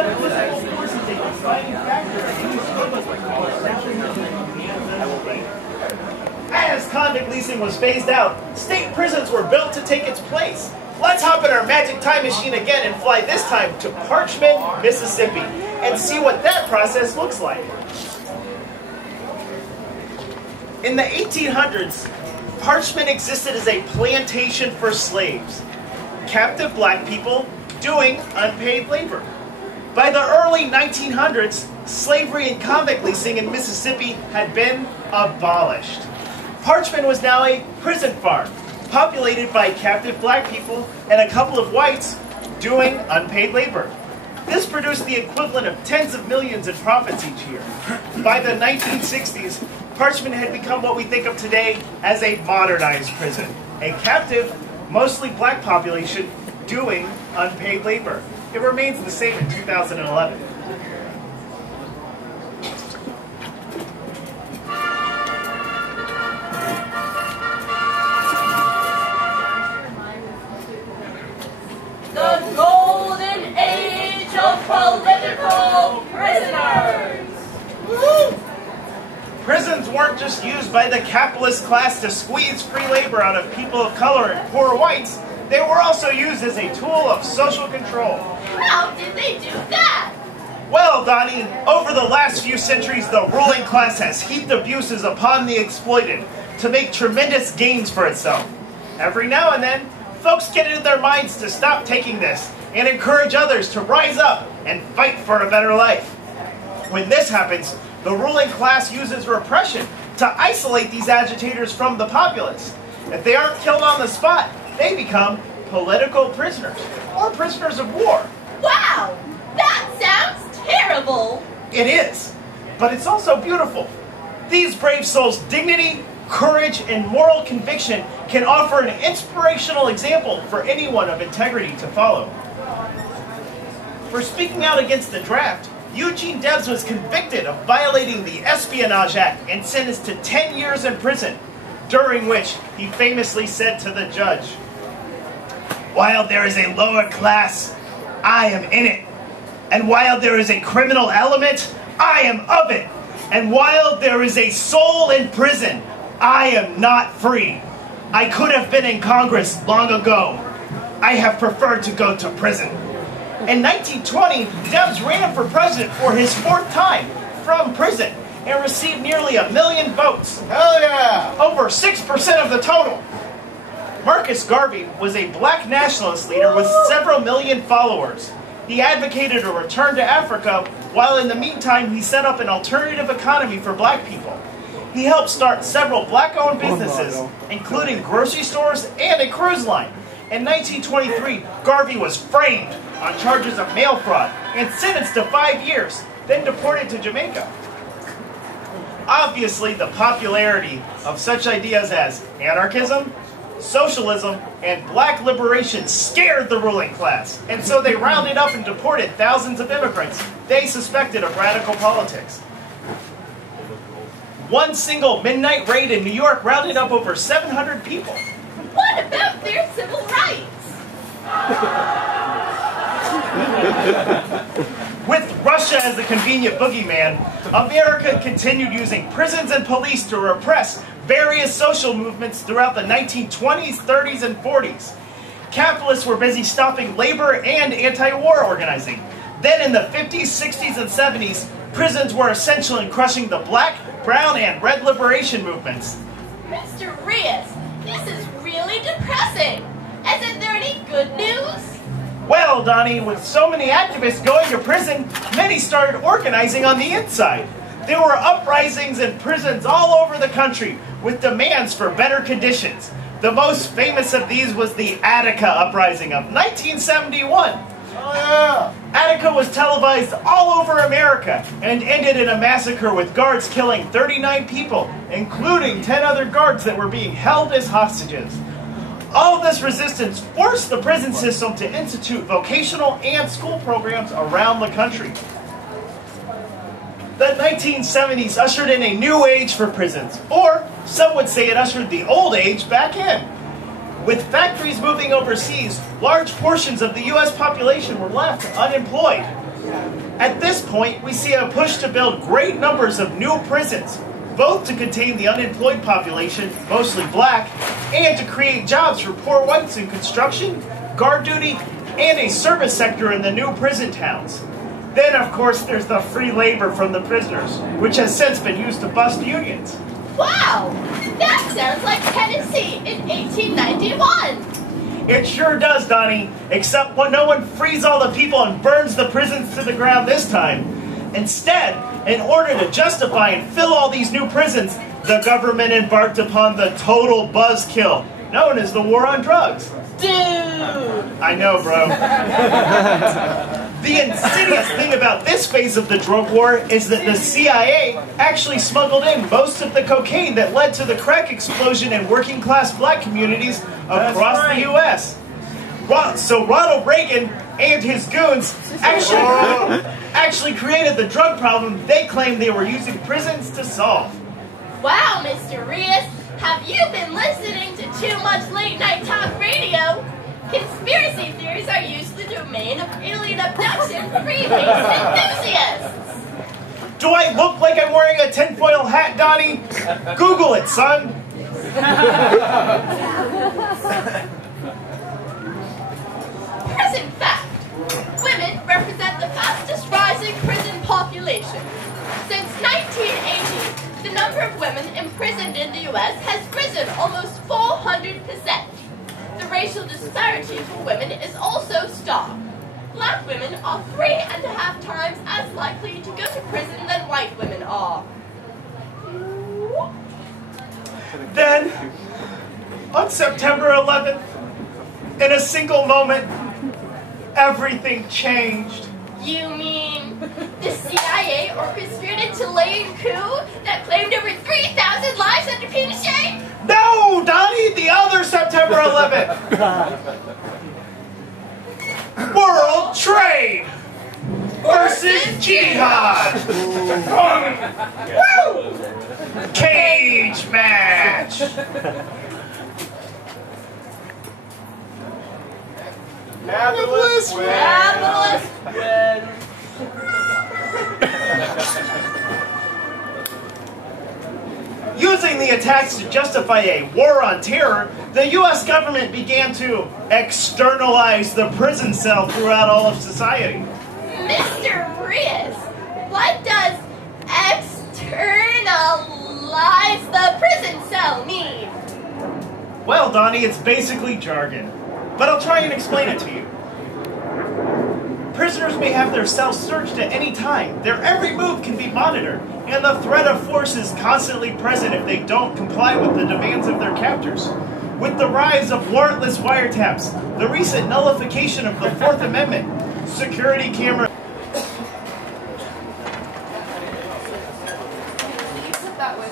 But physical force is a defining factor in the struggle for As convict leasing was phased out, state prisons were built to take its place. Let's hop in our magic time machine again and fly this time to Parchman, Mississippi, and see what that process looks like. In the 1800s, Parchman existed as a plantation for slaves, captive black people doing unpaid labor. By the early 1900s, slavery and convict leasing in Mississippi had been abolished. Parchman was now a prison farm, populated by captive black people and a couple of whites doing unpaid labor. This produced the equivalent of tens of millions in profits each year. By the 1960s, Parchman had become what we think of today as a modernized prison, a captive, mostly black population doing unpaid labor. It remains the same in 2011. The golden age of political prisoners! Woo! Prisons weren't just used by the capitalist class to squeeze free labor out of people of color and poor whites. They were also used as a tool of social control. How did they do that? Well, Donnie, over the last few centuries, the ruling class has heaped abuses upon the exploited to make tremendous gains for itself. Every now and then, folks get it in their minds to stop taking this and encourage others to rise up and fight for a better life. When this happens, the ruling class uses repression to isolate these agitators from the populace. If they aren't killed on the spot, they become political prisoners or prisoners of war. Wow! That sounds terrible! It is, but it's also beautiful. These brave souls' dignity, courage, and moral conviction can offer an inspirational example for anyone of integrity to follow. For speaking out against the draft, Eugene Debs was convicted of violating the Espionage Act and sentenced to 10 years in prison, during which he famously said to the judge, "While there is a lower class, I am in it. And while there is a criminal element, I am of it. And while there is a soul in prison, I am not free. I could have been in Congress long ago. I have preferred to go to prison." In 1920, Debs ran for president for his fourth time from prison and received nearly 1 million votes. Hell yeah! Over 6% of the total. Marcus Garvey was a black nationalist leader with several million followers. He advocated a return to Africa, while in the meantime he set up an alternative economy for black people. He helped start several black-owned businesses, including grocery stores and a cruise line. In 1923, Garvey was framed on charges of mail fraud and sentenced to 5 years, then deported to Jamaica. Obviously, the popularity of such ideas as anarchism, socialism, and black liberation scared the ruling class, and so they rounded up and deported thousands of immigrants they suspected of radical politics. One single midnight raid in New York rounded up over 700 people. What about their civil rights? With Russia as the convenient boogeyman, America continued using prisons and police to repress various social movements throughout the 1920s, 30s, and 40s. Capitalists were busy stopping labor and anti-war organizing. Then in the 50s, 60s, and 70s, prisons were essential in crushing the black, brown, and red liberation movements. Mr. Rios, this is really depressing. Isn't there any good news? Well, Donnie, with so many activists going to prison, many started organizing on the inside. There were uprisings in prisons all over the country with demands for better conditions. The most famous of these was the Attica Uprising of 1971. Oh yeah! Attica was televised all over America and ended in a massacre with guards killing 39 people, including 10 other guards that were being held as hostages. All this resistance forced the prison system to institute vocational and school programs around the country. The 1970s ushered in a new age for prisons, or some would say it ushered the old age back in. With factories moving overseas, large portions of the U.S. population were left unemployed. At this point, we see a push to build great numbers of new prisons, both to contain the unemployed population, mostly black, and to create jobs for poor whites in construction, guard duty, and a service sector in the new prison towns. Then, of course, there's the free labor from the prisoners, which has since been used to bust unions. Wow! That sounds like Tennessee in 1891! It sure does, Donnie, except when no one frees all the people and burns the prisons to the ground this time. Instead, in order to justify and fill all these new prisons, the government embarked upon the total buzzkill, known as the War on Drugs. Dude! I know, bro. The insidious thing about this phase of the drug war is that the CIA actually smuggled in most of the cocaine that led to the crack explosion in working class black communities across the U.S. So Ronald Reagan and his goons actually created the drug problem they claimed they were using prisons to solve. Wow, Mr. Rios, have you been listening to too much late-night talk radio? Conspiracy theories are usually the domain of alien abduction freebase enthusiasts. Do I look like I'm wearing a tinfoil hat, Donnie? Google it, son. Present fact. Women represent the fastest rising prison population. Since 1980, the number of women imprisoned in the U.S. has risen almost 400%. The racial disparity for women is also stark. Black women are 3.5 times as likely to go to prison than white women are. Then, on September 11th, in a single moment, everything changed. You mean the CIA orchestrated Chilean coup that claimed over 3,000 lives under Pinochet? No, Donnie, the other September 11th. World trade versus jihad. Woo! Cage match. Capitalist win. Capitalist win. Using the attacks to justify a war on terror, the U.S. government began to externalize the prison cell throughout all of society. Mr. Rios, what does externalize the prison cell mean? Well, Donnie, it's basically jargon, but I'll try and explain it to you. Prisoners may have their cells searched at any time. Their every move can be monitored, and the threat of force is constantly present if they don't comply with the demands of their captors. With the rise of warrantless wiretaps, the recent nullification of the Fourth Amendment, security camera... That was